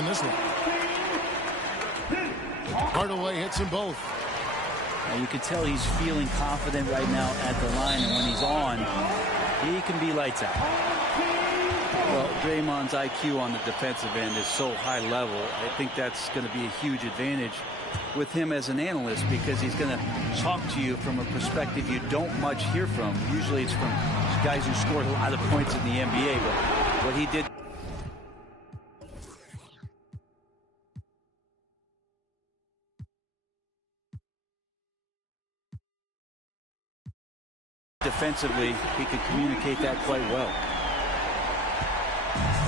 in this one. Hardaway hits them both. You can tell he's feeling confident right now at the line, and when he's on, he can be lights out. Well, Draymond's IQ on the defensive end is so high level. I think that's going to be a huge advantage with him as an analyst, because he's going to talk to you from a perspective you don't much hear from. Usually it's from guys who scored a lot of points in the NBA, but what he did defensively, he could communicate that quite well.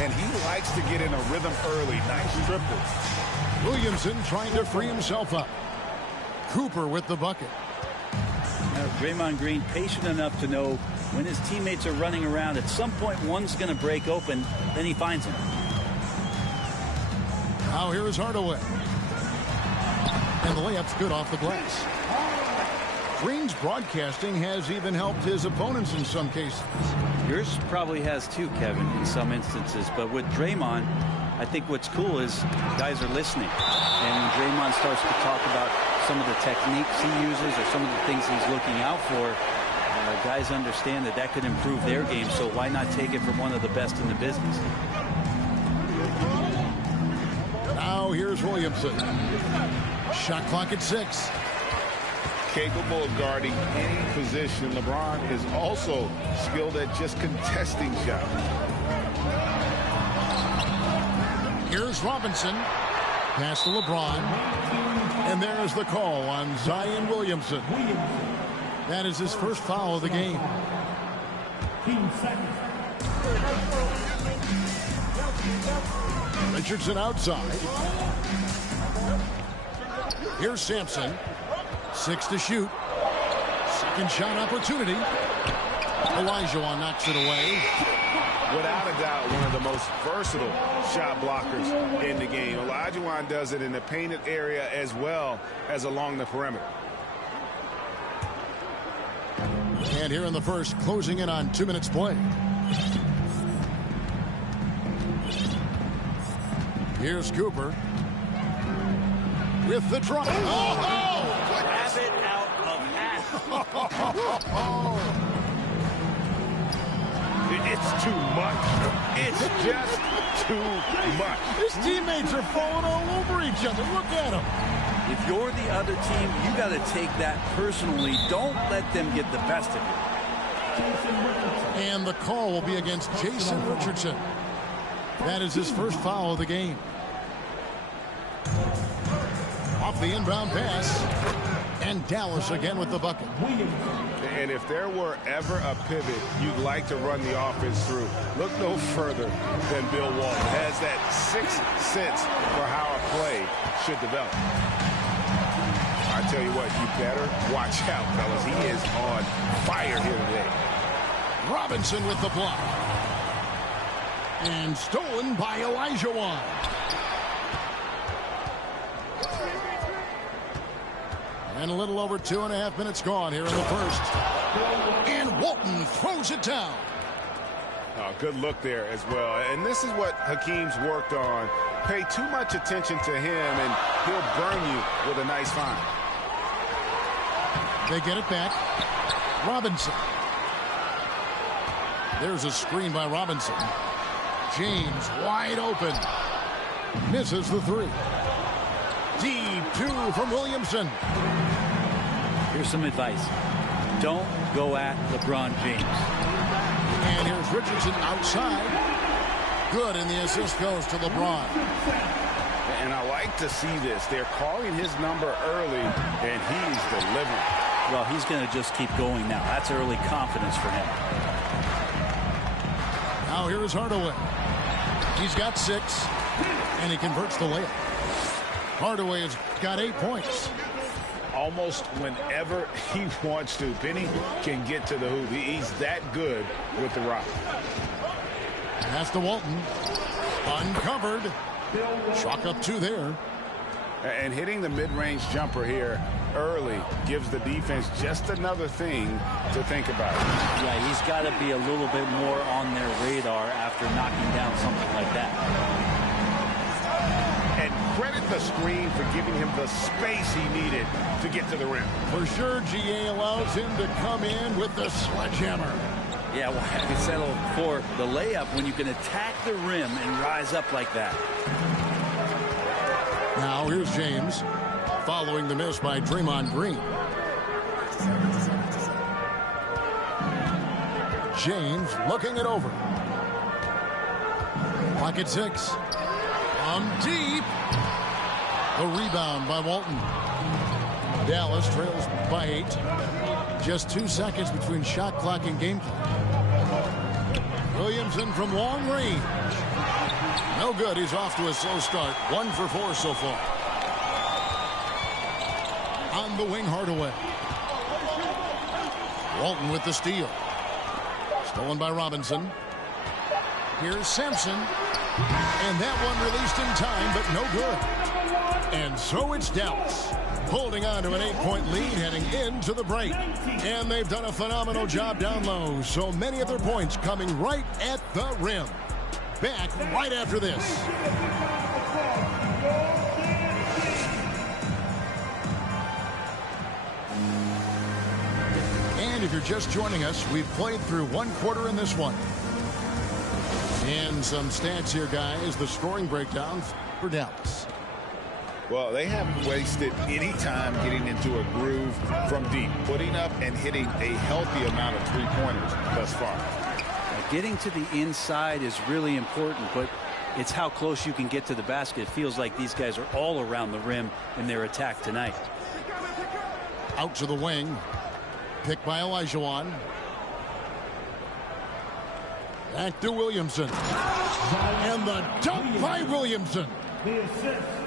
And he likes to get in a rhythm early. Nice triple. Williamson trying to free himself up. Cooper with the bucket. Now, Draymond Green patient enough to know when his teammates are running around, at some point one's going to break open, then he finds him. Now here is Hardaway. And the layup's good off the glass. Green's broadcasting has even helped his opponents in some cases. Yours probably has too, Kevin, in some instances. But with Draymond, I think what's cool is guys are listening. And when Draymond starts to talk about some of the techniques he uses or some of the things he's looking out for, guys understand that that could improve their game. So why not take it from one of the best in the business? Now here's Williamson. Shot clock at 6. Capable of guarding any position. LeBron is also skilled at just contesting shots. Here's Robinson. Pass to LeBron. And there's the call on Zion Williamson. That is his first foul of the game. Richardson outside. Here's Sampson. 6 to shoot. Second shot opportunity. Olajuwon knocks it away. Without a doubt, one of the most versatile shot blockers in the game. Olajuwon does it in the painted area as well as along the perimeter. And here in the first, closing in on 2 minutes play. Here's Cooper. With the drop. Oh! Grab it out of half. It's too much. It's just too much. His teammates are falling all over each other. Look at them. If you're the other team, you got to take that personally. Don't let them get the best of you. And the call will be against Jason Richardson. That is his first foul of the game. Off the inbound pass. And Dallas again with the bucket. And if there were ever a pivot you'd like to run the offense through, look no further than Bill Walton. Has that sixth sense for how a play should develop. I tell you what, you better watch out, fellas. He is on fire here today. Robinson with the block. And stolen by Olajuwon. And a little over 2.5 minutes gone here in the first. And Walton throws it down. Oh, good look there as well. And this is what Hakeem's worked on. Pay too much attention to him, and he'll burn you with a nice find. They get it back. Robinson. There's a screen by Robinson. James wide open. Misses the 3. Deep 2 from Williamson. Here's some advice. Don't go at LeBron James. And here's Richardson outside. Good, and the assist goes to LeBron. And I like to see this. They're calling his number early, and he's delivering. Well, he's going to just keep going now. That's early confidence for him. Now here is Hardaway. He's got 6, and he converts the layup. Hardaway has got 8 points. Almost whenever he wants to, Penny can get to the hoop. He's that good with the rock. Pass to Walton. Uncovered. Chalk up 2 there. And hitting the mid-range jumper here early gives the defense just another thing to think about. Yeah, he's got to be a little bit more on their radar after knocking down something like that. the screen for giving him the space he needed to get to the rim. For sure, GA allows him to come in with the sledgehammer. Yeah, well, have you settled for the layup when you can attack the rim and rise up like that? Now here's James following the miss by Draymond Green. James looking it over. Pocket 6. From deep. The rebound by Walton. Dallas trails by 8. Just 2 seconds between shot clock and game clock. Williamson from long range. No good. He's off to a slow start. 1 for 4 so far. On the wing, Hardaway. Walton with the steal. Stolen by Robinson. Here's Sampson. And that one released in time, but no good. And so it's Dallas, holding on to an 8-point lead heading into the break. And they've done a phenomenal job down low. So many of their points coming right at the rim. Back right after this. And if you're just joining us, we've played through 1 quarter in this one. And some stats here, guys. The scoring breakdown for Dallas. Well, they haven't wasted any time getting into a groove from deep, putting up and hitting a healthy amount of three-pointers thus far. Getting to the inside is really important, but it's how close you can get to the basket. It feels like these guys are all around the rim in their attack tonight. Out to the wing. Picked by Olajuwon. Back to Williamson. And the dunk by Williamson.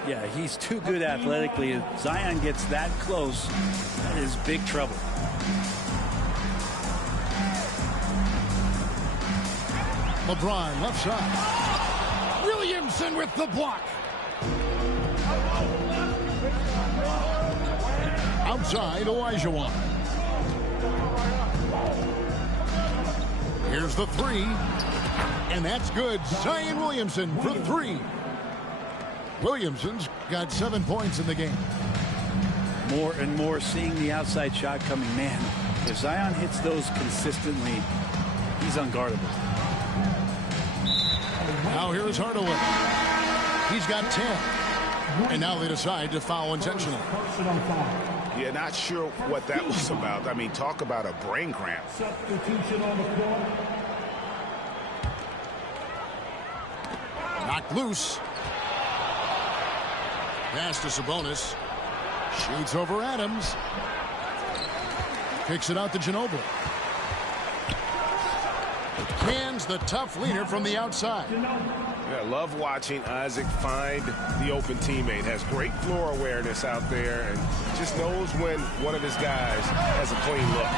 Yeah, he's too good athletically. If Zion gets that close, that is big trouble. LeBron left side. Williamson with the block. Outside, Olajuwon. Here's the 3. And that's good. Zion Williamson for 3. Williamson's got 7 points in the game. More and more seeing the outside shot coming. Man, if Zion hits those consistently, he's unguardable. Now here's Hardaway. He's got 10. And now they decide to foul intentionally. Yeah, not sure what that was about. I mean, talk about a brain cramp. Substitution on the floor. Knocked loose. Pass to Sabonis. Shoots over Adams. Kicks it out to Ginobili. Cans the tough leader from the outside. Yeah, love watching Isaac find the open teammate. Has great floor awareness out there and just knows when one of his guys has a clean look.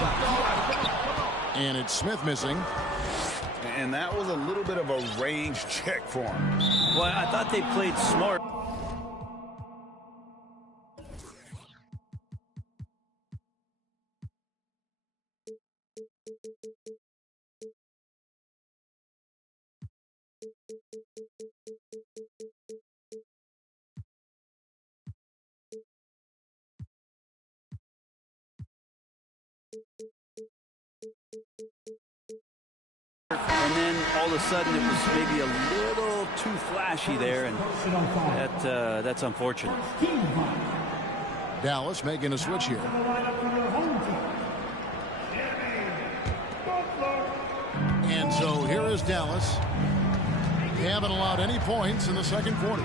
And it's Smith missing. And that was a little bit of a range check for him. Well, I thought they played smart. And then all of a sudden it was maybe a little too flashy there, and that's unfortunate. Dallas making a switch here. And so here is Dallas. They haven't allowed any points in the second quarter.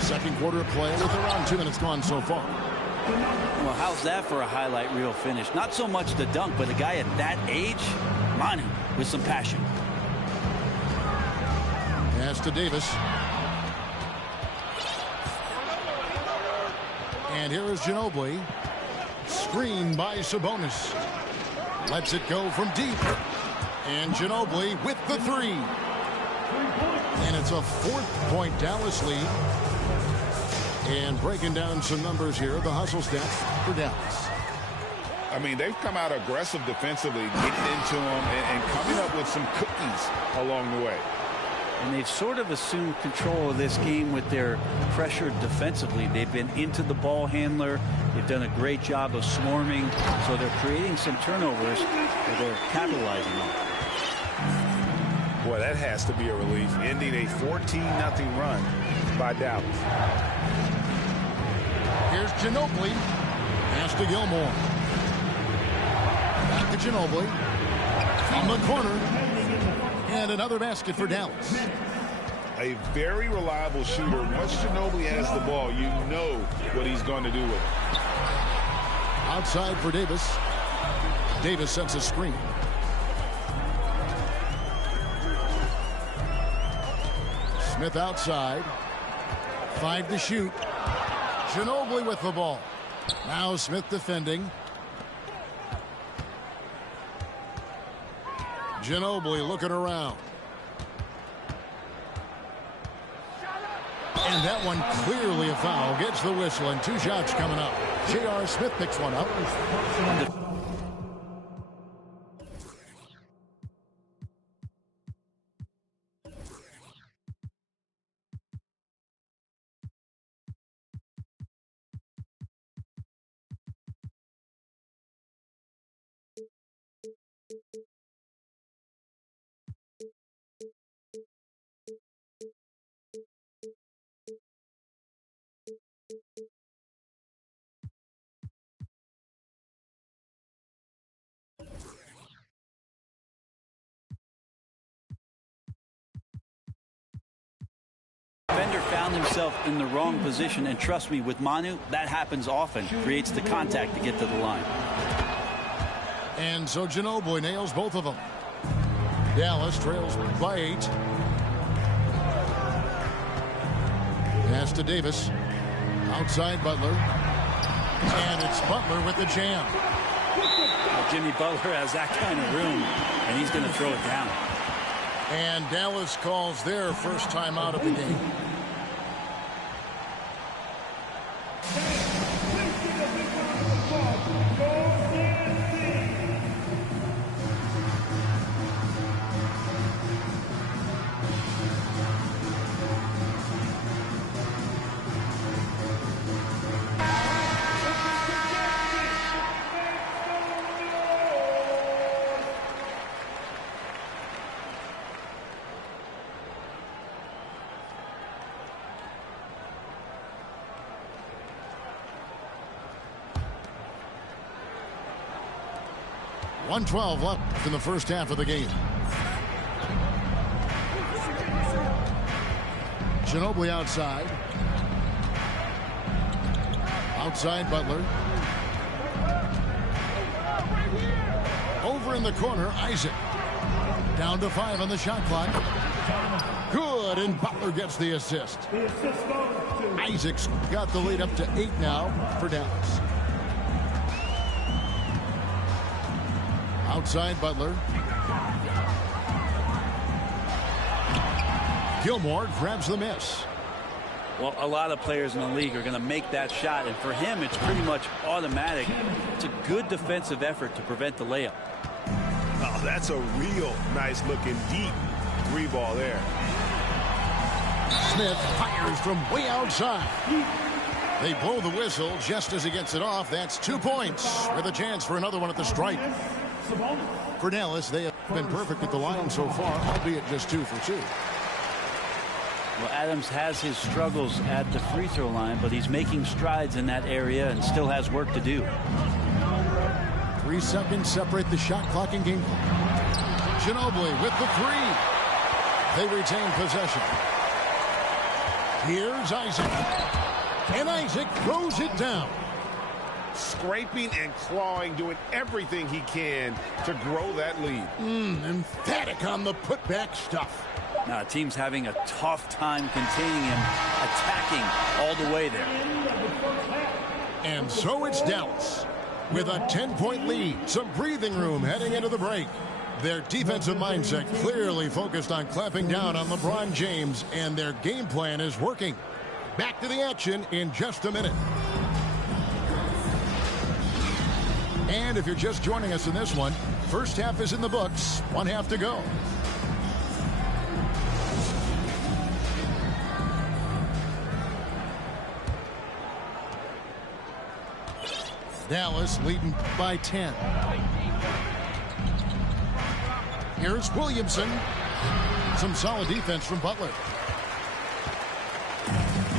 Second quarter of play with around 2 minutes gone so far. Well, how's that for a highlight reel finish? Not so much the dunk, but a guy at that age, Manu, with some passion. Pass to Davis. And here is Ginobili. Screen by Sabonis. Lets it go from deep. And Ginobili with the 3. And it's a 4-point Dallas lead. And breaking down some numbers here, the hustle stats for Dallas. I mean, they've come out aggressive defensively, getting into them and coming up with some cookies along the way. And they've sort of assumed control of this game with their pressure defensively. They've been into the ball handler. They've done a great job of swarming. So they're creating some turnovers that they're capitalizing on. Boy, that has to be a relief, ending a 14-0 run by Dallas. Here's Ginobili. Pass to Gilmore. Back to Ginobili. From the corner. And another basket for Dallas. A very reliable shooter. Once Ginobili has the ball, you know what he's going to do with it. Outside for Davis. Davis sets a screen. Smith outside. 5 to shoot. Ginobili with the ball. Now Smith defending. Ginobili looking around. And that one clearly a foul. Gets the whistle and 2 shots coming up. J.R. Smith picks one up. Defender found himself in the wrong position, and trust me, with Manu, that happens often. Creates the contact to get to the line. And so Ginobili nails both of them. Dallas trails by 8. Pass to Davis. Outside Butler. And it's Butler with the jam. Well, Jimmy Butler has that kind of room, and he's going to throw it down. And Dallas calls their first time out of the game. .112 left in the first half of the game. Ginobili outside. Outside Butler. Over in the corner, Isaac. Down to 5 on the shot clock. Good, and Butler gets the assist. Isaac's got the lead up to 8 now for Dallas. Outside Butler. Gilmore grabs the miss. Well, a lot of players in the league are going to make that shot, and for him, it's pretty much automatic. It's a good defensive effort to prevent the layup. Oh, that's a real nice looking deep 3-ball there. Smith fires from way outside. They blow the whistle just as he gets it off. That's 2 points with a chance for another one at the stripe. For Dallas, they have been perfect at the line so far, albeit just 2 for 2. Well, Adams has his struggles at the free throw line, but he's making strides in that area and still has work to do. 3 seconds separate the shot clock and game clock. Ginobili with the 3. They retain possession. Here's Isaac. And Isaac throws it down. Scraping and clawing, doing everything he can to grow that lead. Emphatic on the putback stuff. Now, the team's having a tough time containing him, attacking all the way there. And so it's Dallas with a 10-point lead. Some breathing room heading into the break. Their defensive mindset clearly focused on clamping down on LeBron James, and their game plan is working. Back to the action in just a minute. And if you're just joining us in this one, first half is in the books. 1 half to go. Dallas leading by 10. Here's Williamson. Some solid defense from Butler.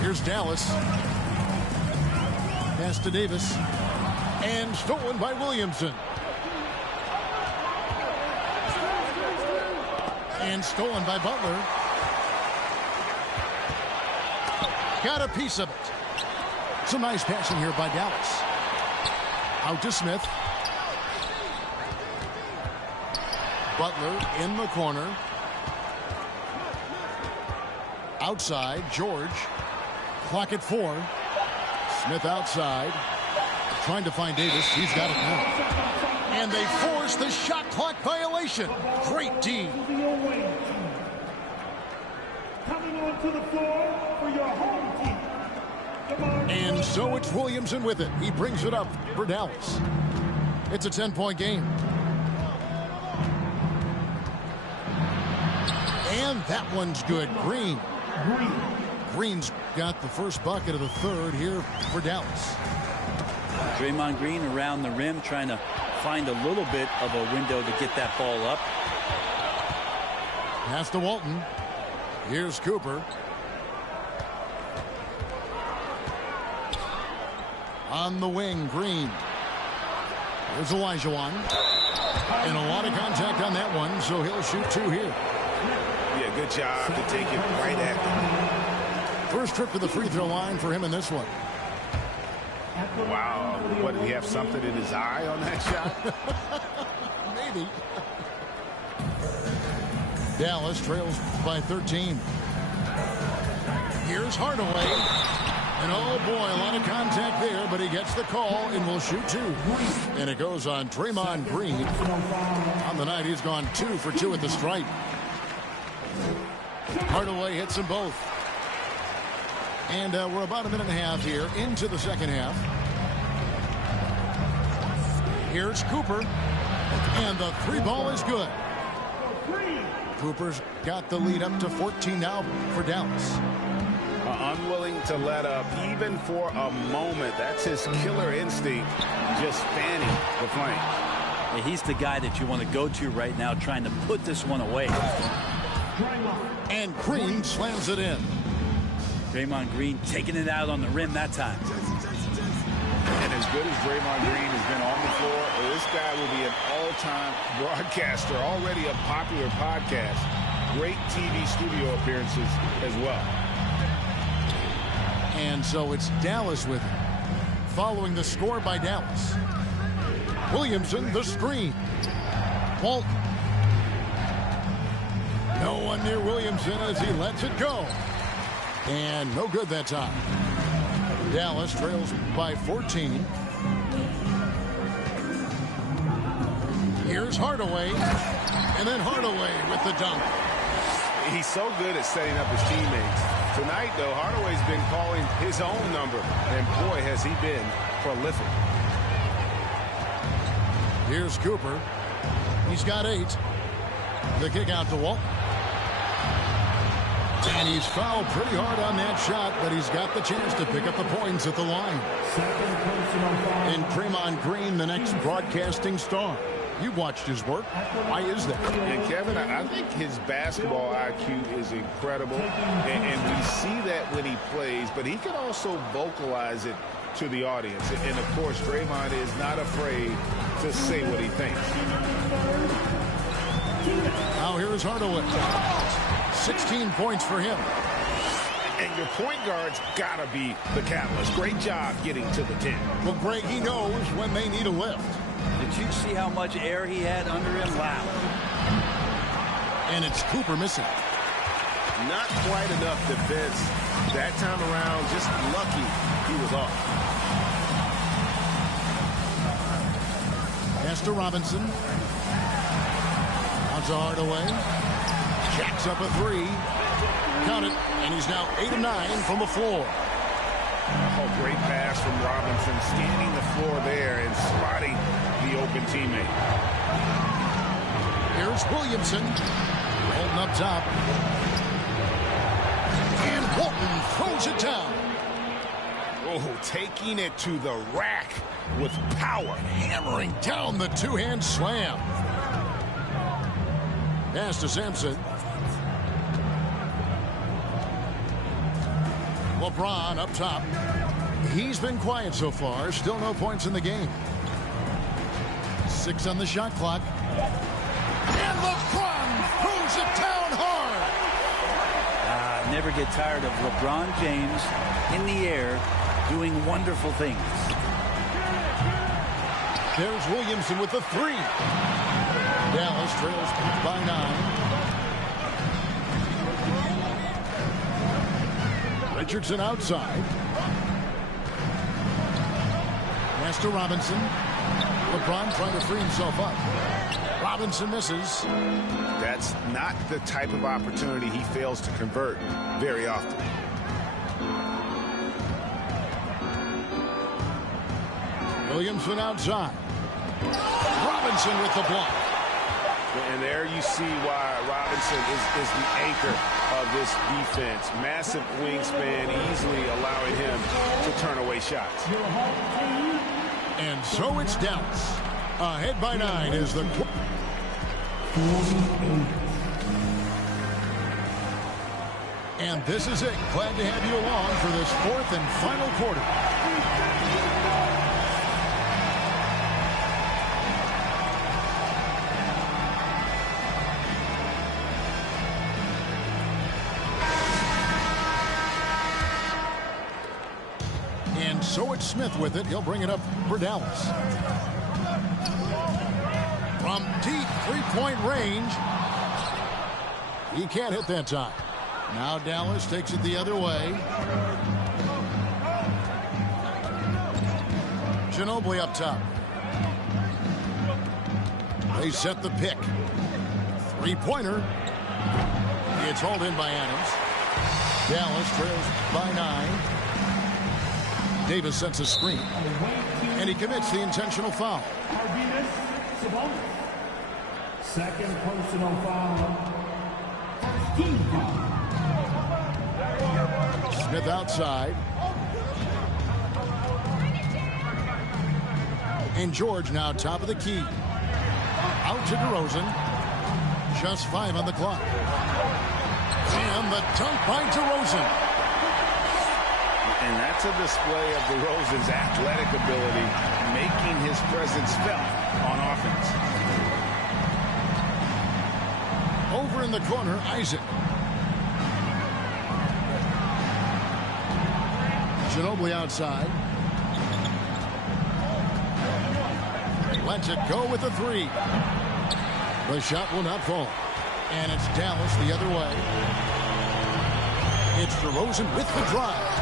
Here's Dallas. Pass to Davis. And stolen by Williamson. And stolen by Butler. Got a piece of it. Some nice passing here by Dallas. Out to Smith. Butler in the corner. Outside, George. Clock at 4. Smith outside. Trying to find Davis. He's got it now. And they force the shot clock violation. Great D. Coming onto the floor for your home team. And so it's Williamson with it. He brings it up for Dallas. It's a 10-point game. And that one's good. Green's got the first bucket of the third here for Dallas. Draymond Green around the rim trying to find a little bit of a window to get that ball up. Pass to Walton. Here's Cooper. On the wing, Green. There's Olajuwon. And a lot of contact on that one, so he'll shoot 2 here. Yeah, good job to take it right at them. First trip to the free throw line for him in this one. Wow. What, did he have something in his eye on that shot? Maybe. Dallas trails by 13. Here's Hardaway. And oh boy, a lot of contact there, but he gets the call and will shoot 2. And it goes on Draymond Green. On the night, he's gone 2 for 2 at the stripe. Hardaway hits them both. And we're about a minute and a half here into the second half. Here's Cooper. And the 3 ball is good. Cooper's got the lead up to 14 now for Dallas. Unwilling to let up even for a moment. That's his killer instinct, just fanning the flank. Yeah, he's the guy that you want to go to right now, trying to put this one away. And Green slams it in. Draymond Green taking it out on the rim that time. And as good as Draymond Green has been on the floor, this guy will be an all-time broadcaster, already a popular podcast. Great TV studio appearances as well. And so it's Dallas with it. Following the score by Dallas. Williamson, the screen. Walton. No one near Williamson as he lets it go. And no good that time. Dallas trails by 14. Here's Hardaway. And then Hardaway with the dunk. He's so good at setting up his teammates. Tonight, though, Hardaway's been calling his own number, and boy, has he been prolific. Here's Cooper. He's got 8. The kick out to Walton. And he's fouled pretty hard on that shot, but he's got the chance to pick up the points at the line. And Draymond Green, the next broadcasting star. You've watched his work. Why is that? And Kevin, I think his basketball IQ is incredible. And we see that when he plays, but he can also vocalize it to the audience. And of course, Draymond is not afraid to say what he thinks. Now here's Hardaway. 16 points for him. And your point guard's got to be the catalyst. Great job getting to the 10. Well, Greg, he knows when they need a lift. Did you see how much air he had under him? Wow. And it's Cooper missing. Not quite enough defense that time around. Just lucky he was off. Pass to Robinson. Out to Hardaway. Jacks up a 3. Count it. And he's now 8 of 9 from the floor. Oh, great pass from Robinson, scanning the floor there and spotting the open teammate. Here's Williamson, holding up top. And Walton throws it down. Oh, taking it to the rack with power. Hammering down the two-hand slam. Pass to Sampson. LeBron up top. He's been quiet so far. Still no points in the game. 6 on the shot clock. And LeBron throws it down hard. Never get tired of LeBron James in the air doing wonderful things. There's Williamson with the 3. Dallas trails by 9. Richardson outside. Pass to Robinson. LeBron trying to free himself up. Robinson misses. That's not the type of opportunity he fails to convert very often. Williamson outside. Robinson with the block. And there you see why Robinson is the anchor of this defense. Massive wingspan, easily allowing him to turn away shots. And so it's Dallas. Ahead by 9 is the... And this is it. Glad to have you along for this 4th and final quarter. And so it's Smith with it. He'll bring it up for Dallas. From deep three-point range. He can't hit that time. Now Dallas takes it the other way. Ginobili up top. They set the pick. Three-pointer. It's hauled in by Adams. Dallas trails by 9. Davis sets a screen. And he commits the intentional foul. Second personal foul. Team foul. Smith outside. And George now top of the key. Out to DeRozan. Just 5 on the clock. And the dunk by DeRozan. And that's a display of DeRozan's athletic ability, making his presence felt on offense. Over in the corner, Isaac. Ginobili outside. Lets it go with the 3. The shot will not fall. And it's Dallas the other way. It's DeRozan with the drive.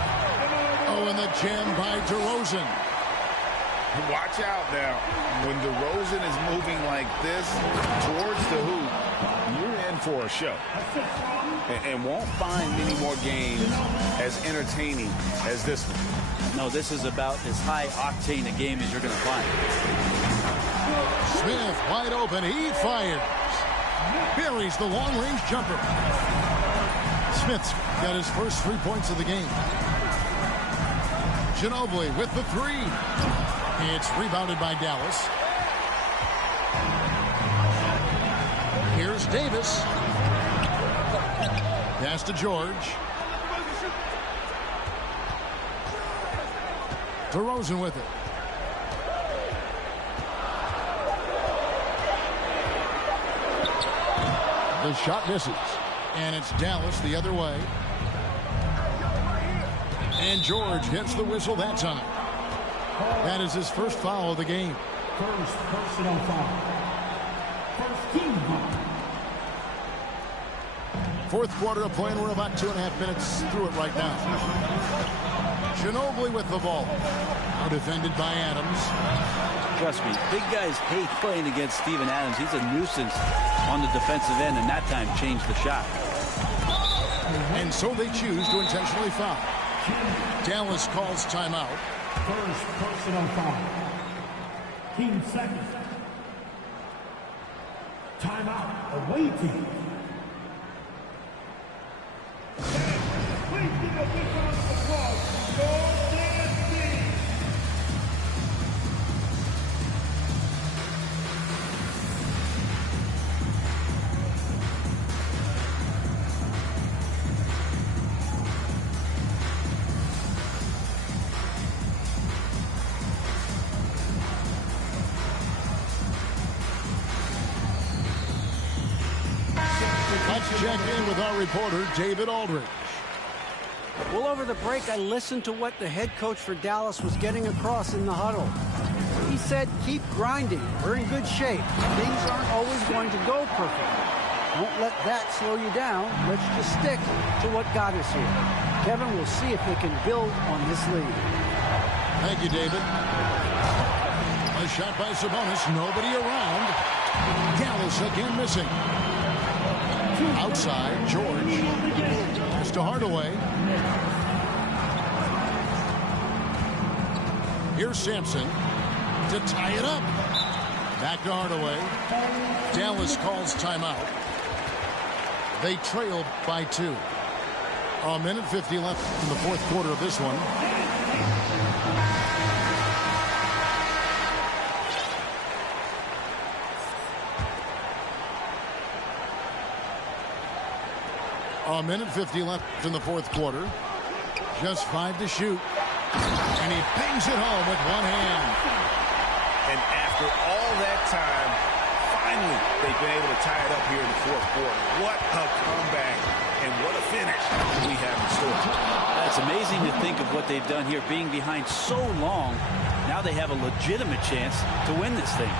Oh, and the jam by DeRozan. Watch out now. When DeRozan is moving like this towards the hoop, you're in for a show. And won't find many more games as entertaining as this one. No, this is about as high octane a game as you're going to find. Smith wide open. He fires. Buries the long-range jumper. Smith's got his first 3 points of the game. Ginobili with the 3. It's rebounded by Dallas. Here's Davis. Pass to George. DeRozan with it. The shot misses. And it's Dallas the other way. And George gets the whistle that time. That is his first foul of the game. First personal foul. First team foul. Fourth quarter of play, and we're about 2.5 minutes through it right now. Ginobili with the ball. Now defended by Adams. Trust me, big guys hate playing against Steven Adams. He's a nuisance on the defensive end, and that time changed the shot. And so they choose to intentionally foul. Dallas calls timeout. First personal foul. Team second. Timeout. Away team. Please give a big round of applause. back in with our reporter, David Aldridge. Well, over the break, I listened to what the head coach for Dallas was getting across in the huddle. He said, keep grinding. We're in good shape. Things aren't always going to go perfect. Don't let that slow you down. Let's just stick to what got us here. Kevin, will see if they can build on this lead. Thank you, David. A shot by Sabonis. Nobody around. Dallas again missing. Outside, George. Pass to Hardaway. Here's Sampson to tie it up. Back to Hardaway. Dallas calls timeout. They trailed by 2. A minute 50 left in the fourth quarter of this one. A minute 50 left in the fourth quarter. Just 5 to shoot. And he bangs it home with one hand. And after all that time, finally, they've been able to tie it up here in the fourth quarter. What a comeback and what a finish we have in store. It's amazing to think of what they've done here, being behind so long. Now they have a legitimate chance to win this thing.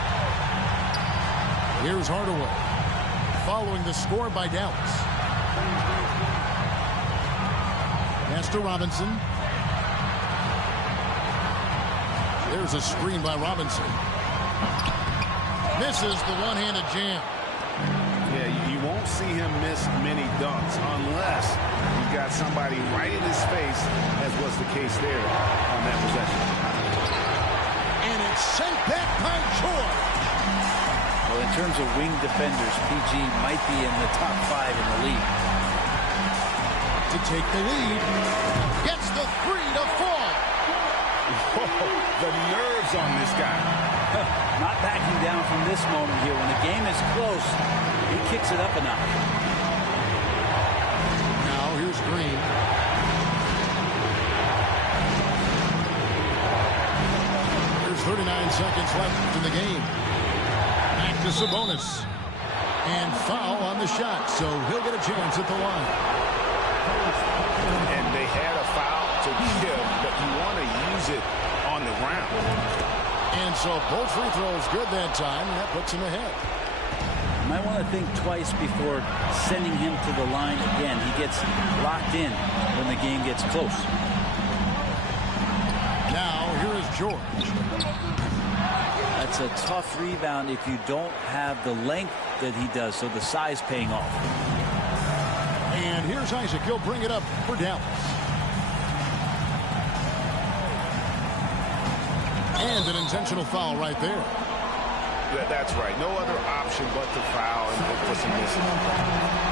Here's Hardaway following the score by Dallas. Pass to Robinson. There's a screen by Robinson. Misses the one-handed jam. Yeah, you won't see him miss many dunks unless you've got somebody right in his face, as was the case there on that possession. And it's sent back by George. Well, in terms of wing defenders, PG might be in the top 5 in the league. To take the lead. Gets the 3 to fall. The nerves on this guy. Not backing down from this moment here. When the game is close, he kicks it up a notch. Now here's Green. There's 39 seconds left in the game. Back to Sabonis. And foul on the shot, so he'll get a chance at the line. And they had a foul to give, but you want to use it on the ground. And so both free throws good that time, and that puts him ahead. You might want to think twice before sending him to the line again. He gets locked in when the game gets close. Now here is George. That's a tough rebound if you don't have the length that he does, so the size paying off. And here's Isaac. He'll bring it up for Dallas. And an intentional foul right there. That's right. No other option but to foul and look for some missing.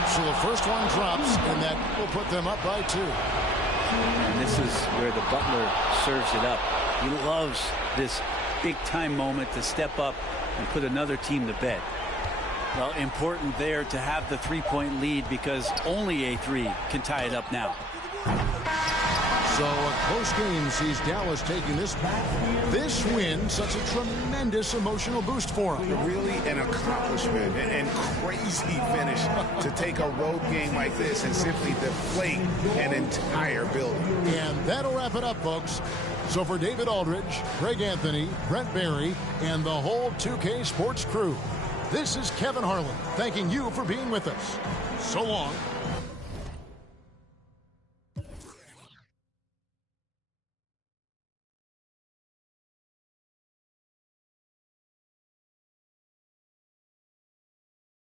So the first one drops, and that will put them up by 2. And this is where the Butler serves it up. He loves this big-time moment to step up and put another team to bed. Well, important there to have the three-point lead because only a 3 can tie it up now. So a close game sees Dallas taking this back. This win, such a tremendous emotional boost for them. Really an accomplishment and crazy finish to take a road game like this and simply deflate an entire building. And that'll wrap it up, folks. So for David Aldridge, Greg Anthony, Brent Barry, and the whole 2K Sports crew, this is Kevin Harlan thanking you for being with us. So long.